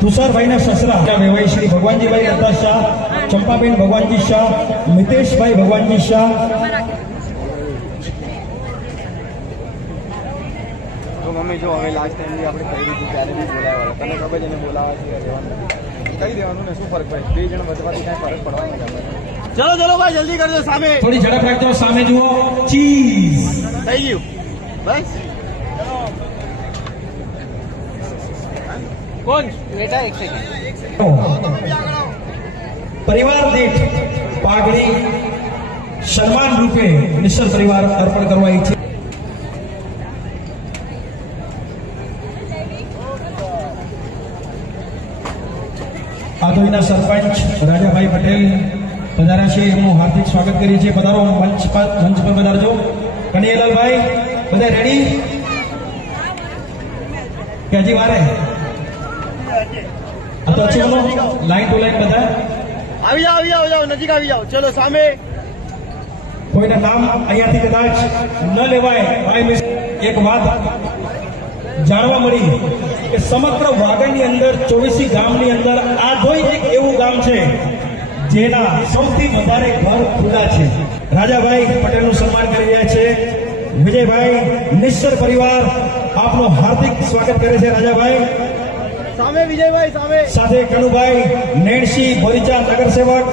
તુષારભાઈના સસરા વેવાઈ શ્રી ભગવાનજીભાઈ દત્તા શાહ, ચંપાબેન ભગવાનજી શાહ, મિતેશભાઈ ભગવાનજી શાહ. મમ્મી જો હવે લાસ્ટ ટાઈમ બી આપણે કરી દીધું ત્યારે બી બોલાવ્યા, તને ખબર છે એને બોલાવવા છે રહેવાનું કહી દેવાનું ને, શું ફરક પડે? બે જણ વધવાથી કાંઈ ફરક પડવાનો નથી. ચલો ભાઈ જલ્દી કરજો. સામે થોડી ઝડપ રાખજો. સામે જુઓ. ચીઝ થઈ ગયું બસ. કોણ બેટા? એક સેકન્ડ. પરિવાર દીઠ પાઘડી સન્માન રૂપે નિશ્ચર પરિવાર અર્પણ કરવા ઈચ્છે. આધોઈના સરપંચ રાજાભાઈ પટેલ પધાર્યા છે, એમનું હાર્દિક સ્વાગત કરીએ છીએ. પધારો, મંચ પર પધારજો. કનૈયાલાલભાઈ બધા રેડી કે હજી વારે? આ તો અચ્છું બોલો લાઈન ટુ લાઈન બધા આવી જાઓ નજીક આવી જાઓ ચલો સામે કોઈના નામ અહીંયાથી કદાચ ન લેવાય ભાઈ મિસ એક વાત જાણવા મળી કે સમગ્ર વાગડની અંદર 24 ગામની અંદર આ ધોઈ એક એવું ગામ છે જેના સૌથી વધારે ઘર ખુલ્લા છે. રાજાભાઈ પટેલનું સન્માન કરી રહ્યા છે. વિજયભાઈ નિશ્ચર પરિવાર આપનું હાર્દિક સ્વાગત કરે છે. રાજાભાઈ સામે વિજયભાઈ સામે સાથે કનુભાઈ નેણસી બોરીચા નગરસેવક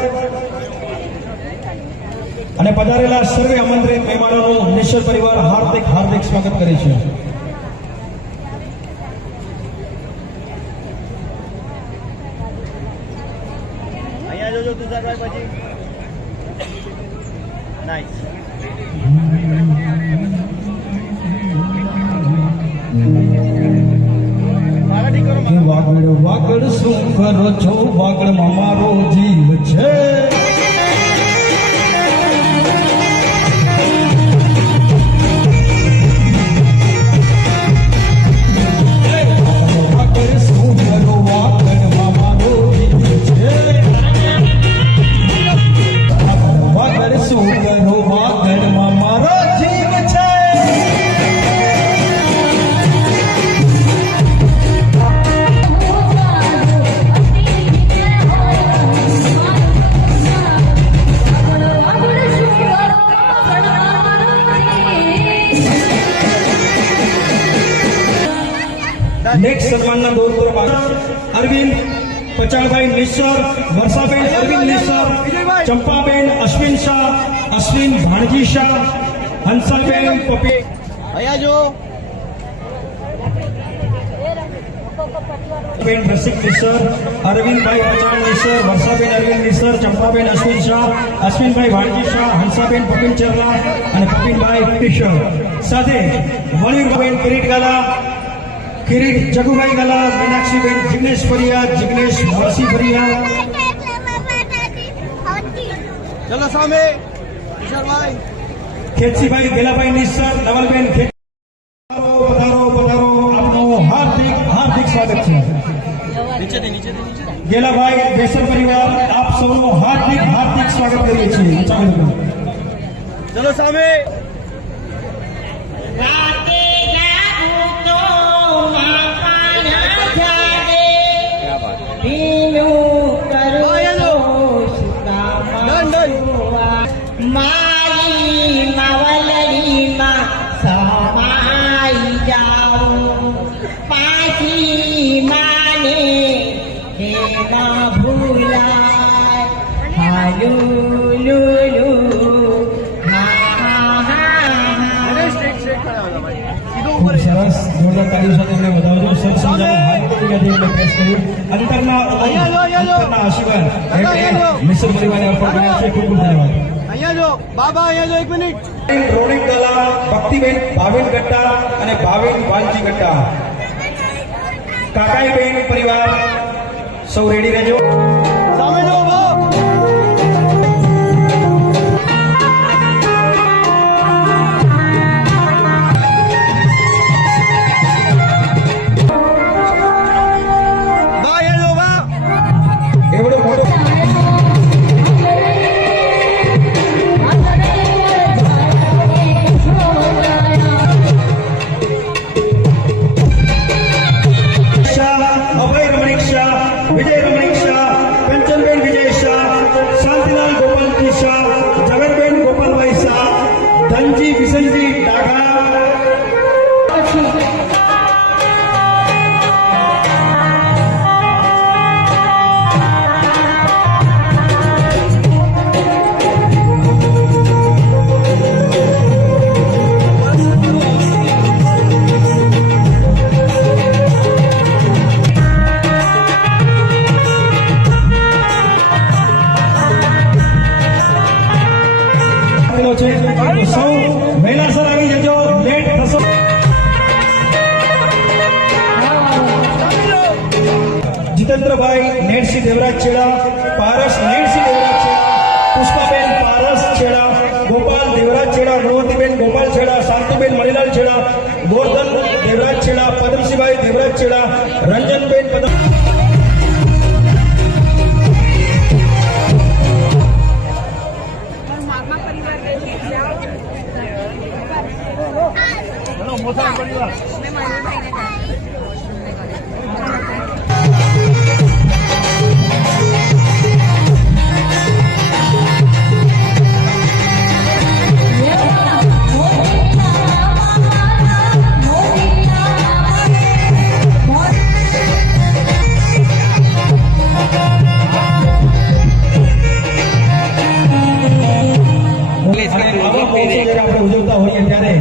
અને પધારેલા સર્વે આમંત્રિત મહેમાનોનું નિશ્ચર પરિવાર હાર્દિક સ્વાગત કરે છે. અહીંયા જોજો તુષારભાઈ પછી નાઈસ મારા દીકરો વાગડ વાગડ શું કરો છો? વાગડમાં મારો જીવ છે. વાગડ શું કરો? વાગડમાં મારો જીવ છે. વાગડ શું કરો? વાગડમાં મારો જીવ છે. નેક્સ્ટ સન્માનના દોર પર અરવિંદ પચાણભાઈ નિશ્ચર, વર્ષાબેન અરવિંદ નિશ્ચર, ચંપાબેન અશ્વિન શાહ, અશ્વિન ભાણજી શાહ, હંસાબેન પપી અહીંયા જો બેન રસિક નિશ્ચર, અરવિંદભાઈ પચાણ નિશ્ચર, વર્ષાબેન અરવિંદ નિશ્ચર, ચંપાબેન અશ્વિન શાહ, અશ્વિનભાઈ ભાણજી શાહ, હંસાબેન પપિન ચેરલા અને પપિનભાઈ કિશોર સાથે વણીરબેન કિરીટ ગાલા, કિરીટ જગુભાઈ ગાલા, મીનાક્ષીબેન જિગ્નેશ ફરિયા, જિગ્નેશ મોરસી ફરિયા, ચલો સામે તુષારભાઈ ખેતસીભાઈ ગેલાભાઈ નિશ્ચર, નવલબેન ખેત પધારો આપનું હાર્દિક સ્વાગત છે. નીચેથી ગેલાભાઈ બેસર પરિવાર આપ સૌનું હાર્દિક સ્વાગત કરીએ છીએ. ચલો સામે મારી માવલડીમાં સમાઈ જાઉં, પાછી માને હે ના ભૂલાય. હાલુ લુલુ ખૂબ સરસ જોરદાર તાળીઓ સાથે એમને વધાવજો. સર સમજાવો હાર્દિક પ્રેસ કર્યું. અંતરના આશીર્વાદ મિશ્ર પરિવારને અર્પણ કર્યા છે. ખૂબ ધન્યવાદ. અહીંયા જો બાબા અહીંયા જો 1 મિનિટ રોનિક ગાલા, ભક્તિબેન ભાવિન ગટ્ટા અને ભાવિન વાલજી ગટ્ટા, કાકાઈબેન પરિવાર સૌ રેડી રહેજો. સામે જો ઉભો બા અહીંયા જો બા એવડો મોટો અભય રમણીક શાહ, વિજય રમણીક શાહ, કંચનબેન વિજય શાહ, શાંતિલાલ ગોપાલજી શાહ, જગનબેન ગોપાલભાઈ શાહ, ધનજી વિસનજી ડાઘા, છે. સૌ વહેલાસર આવી જજો, લેટ થશો. જીતેન્દ્રભાઈ નેણસી દેવરાજ છેડા, પારસ નેણસી દેવરાજ છેડા, પુષ્પાબેન પારસ છેડા, ગોપાલ દેવરાજ છેડા, ગુણવતીબેન ગોપાલ છેડા, શાંતિબેન મણિલાલ છેડા, ગોરધન દેવરાજ છેડા, પદ્મસિંહભાઈ દેવરાજ છેડા, રંજનબેન પદમ આપણે ઉજવતા હોઈએ ત્યારે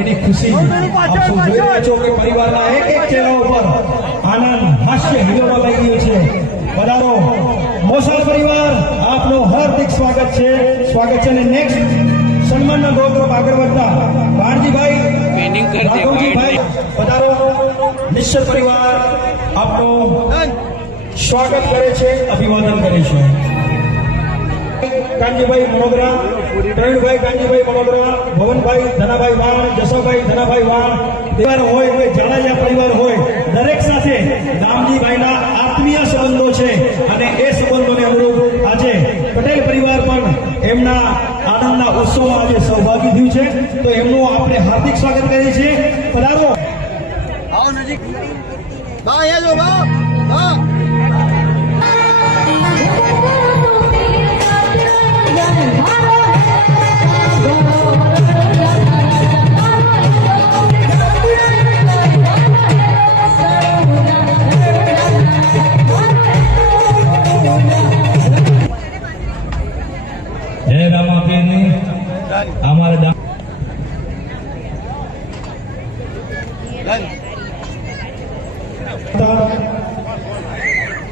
એની ખુશી આપ સૌ જોઈ રહ્યા છો કે પરિવારના એક એક ચહેરા ઉપર આનંદ હાસ્ય હિલોવા લાગી ગયું છે. પધારો મોસાળ પરિવાર, આપનું હાર્દિક સ્વાગત છે. અને નેક્સ્ટ સન્માનના ગૌરવ આગળ વધતા ભાણજીભાઈ રાઘવજીભાઈ પધારો. નિશ્ચિત પરિવાર આપનું સ્વાગત કરે છે, અભિવાદન કરે છે. કાનજીભાઈ મનોગરા, પ્રવીણભાઈ કાનજીભાઈ મનોગરા, ભવનભાઈ ધનાભાઈ વાણ, જસોભાઈ ધનાભાઈ વાણ, પરિવાર હોય કોઈ જાડેજા પરિવાર હોય, દરેક સાથે રામજીભાઈના આત્મીય સંબંધો છે અને એ સંબંધોને અનુરૂપ આજે પટેલ પરિવાર પણ એમના આનંદના ઉત્સવમાં આજે સહભાગી થયું છે, તો એમનું આપણે હાર્દિક સ્વાગત કરીએ છીએ. પધારો. આવો નજીક બા અહીંયા જો બા બા જય રામાપીરની અમારા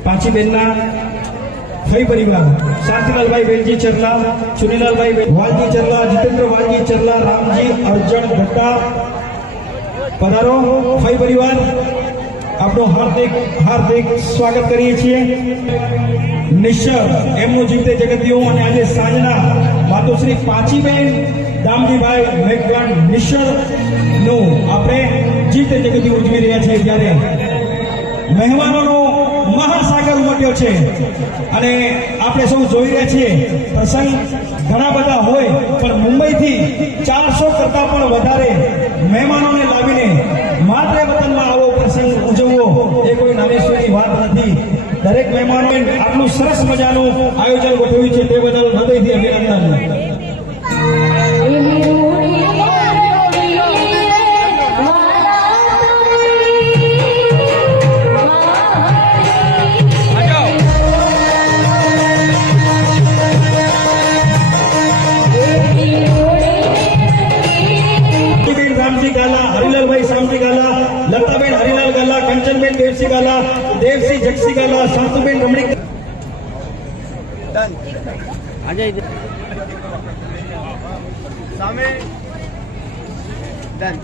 પાંચીબેનના ફઈ પરિવાર શાંતિલાલભાઈ વેલજી ચરલા, ચુનીલાલભાઈ વાલજી ચરલા, જીતેન્દ્ર વાલજી ચરલા, રામજી અર્જણ ભટ્ટા પધારો. ફઈ પરિવાર આપણું હાર્દિક સ્વાગત કરીએ છીએ. નિશ્ચળ એમનું જીવતે જગતિયું અને આજે સાંજના માતુશ્રી પાંચીબેન દામજીભાઈ મેઘવાણ નિશ્ચળ નું આપણે જીવતે જગતિયું ઉજવી રહ્યા છીએ, ત્યારે મહેમાનોનો મહાસાગર ઉમટ્યો છે અને આપણે સૌ જોઈ રહ્યા છીએ પ્રસંગ ઘણા બધા હોય પણ મુંબઈથી 400 કરતા પણ વધારે મહેમાનોને લાવીને માત્ર વતનમાં આવો પ્રસંગ ઉજવવો એ કોઈ નાની સૂની વાત નથી. દરેક મહેમાનોએ આટલું સરસ મજાનું આયોજન ગોઠવ્યું છે તે બદલ હૃદયથી અભિનંદન. રામજી ગાલા, હરિલાલભાઈ શામજી ગાલા, લતાબેન હરિલાલ ગાલા, કંચનબેન દેવસી ગાલા, દેવસી જગસી ગાલા, શાંતુબેન રમણીક સામે ડન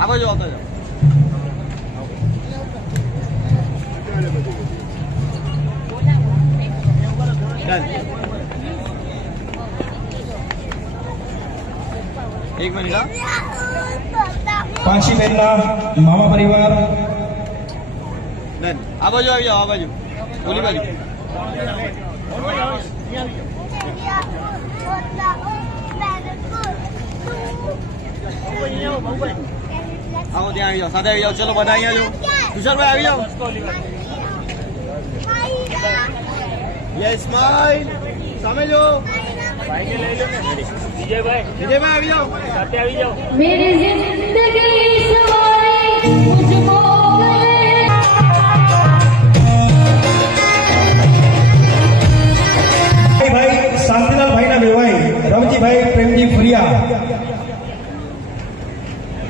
આ બાજુ આવતો જાઓ. ડન એક મિનિટ હા. પાંચીબેનના મામા પરિવાર ડન આ બાજુ આવી જાઓ, આ બાજુ ઓલી બાજુ આવો ત્યાં આવી જાઓ, સાથે આવી જાઓ. ચલો બધા અહીંયા જાઓ. તુષારભાઈ આવી જાઓ. યસ સ્માઈલ સામે જો. વિજયભાઈ આવી જાઓ. સાથે આવી જાઓ. मेरी जिंदगी सवारी मुझको ભાઈ શાંતિલાલભાઈના વેવાઈ રવજીભાઈ પ્રેમજી ફરિયા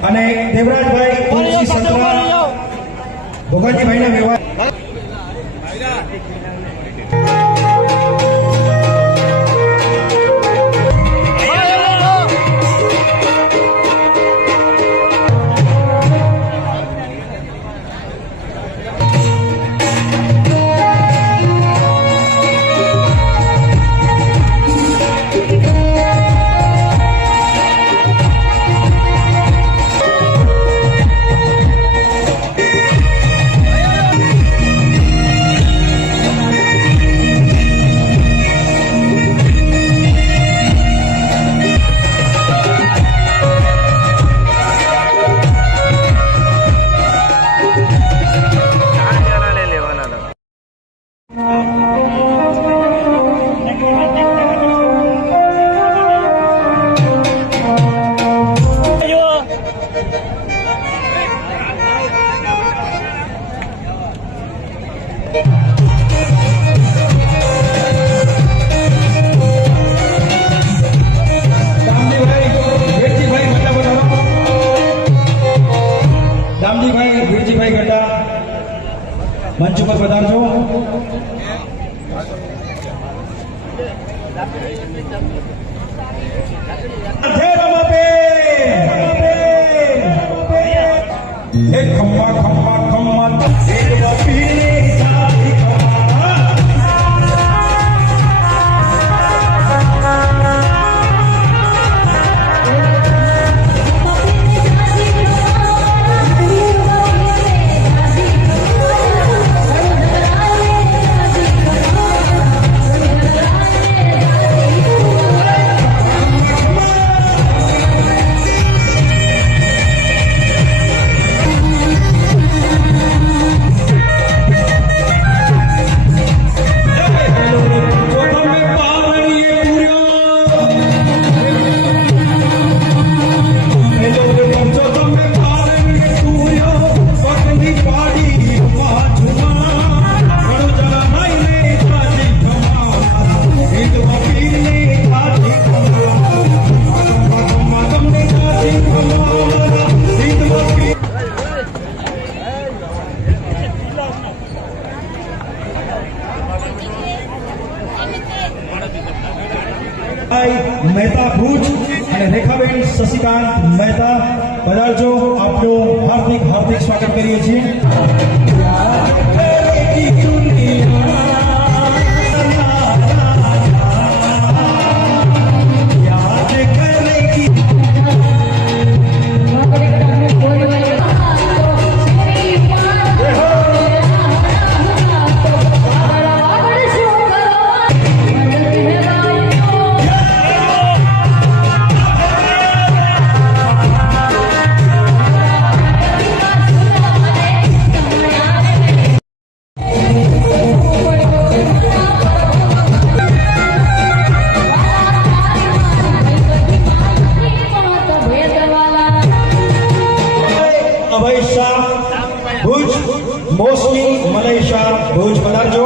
અને દેવરાજભાઈ તુલસી સંતરા ભોગાજીભાઈના વેવાઈ જય રમાબેન. એ ખમ્મા ખમ્મા ખમ્મા એક બાપીને સાથી ખમ્મા. મહેતા ભુજ અને રેખાબેન શશિકાંત મહેતા પધારજો. આપનું હાર્દિક હાર્દિક સ્વાગત કરીએ છીએ. અભય શાહ ભુજ, મોસમી મલય શાહ ભુજ પધારજો.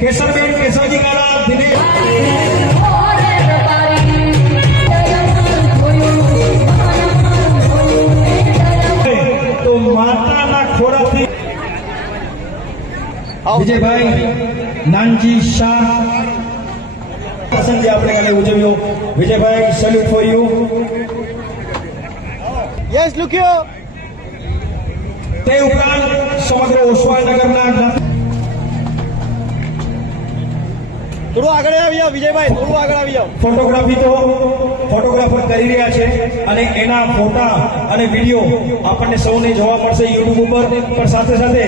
કેસરબેન કેસરજી કાળા દિનેશ. તો માતાના ખોળાથી વિજયભાઈ નાનજી શાહ પ્રસંગ જે આપણે કાલે ઉજવ્યો. Vijaybhai, salute for you. Yes લુક્યો. તે ઉપરાંત સમગ્ર ઓસવાનગરના થોડું આગળ આવી જાઓ વિજયભાઈ, થોડું આગળ આવી જાઓ. ફોટોગ્રાફી તો ફોટોગ્રાફર કરી રહ્યા છે અને એના ફોટા અને વિડીયો આપણને સૌને જોવા મળશે યુટ્યુબ ઉપર. પણ સાથે સાથે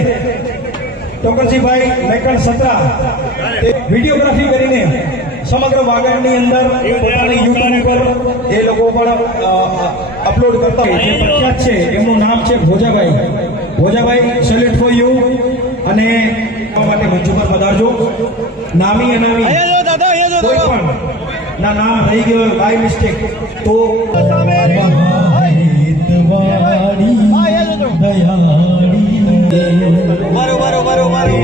ટોકરજીભાઈ મેકણ સત્રા વિડીયોગ્રાફી કરીને સમગ્ર વાગડની અંદર પોતાની યુટ્યુબ ઉપર એ લોકો પણ અપલોડ કરતા હોય. જે પ્રખ્યાત છે એમનું નામ છે Bhojabhai. Bhojabhai, salute for you. અને માટે મંચ ઉપર પધારજો. નામી અનામી અહીંયા જો દાદા, અહીંયા જો કોઈ દાદા. પણ ના નામ રહી ગયો બાય મિસ્ટેક તો ઉભારો, ઉભારો, ઉભારો, ઉભારો,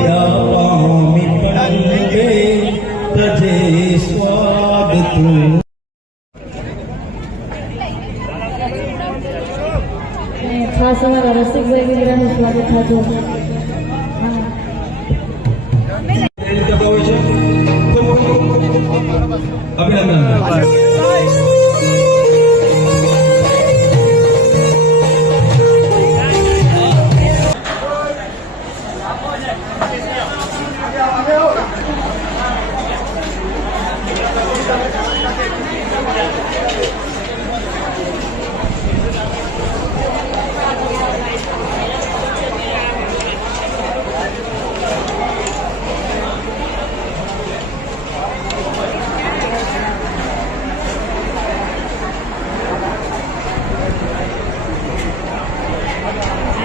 ખાસ અમારા રસિકભાઈ વિગ્રહનું સ્વાગત થતું. હા. અભિનંદન.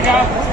Yeah.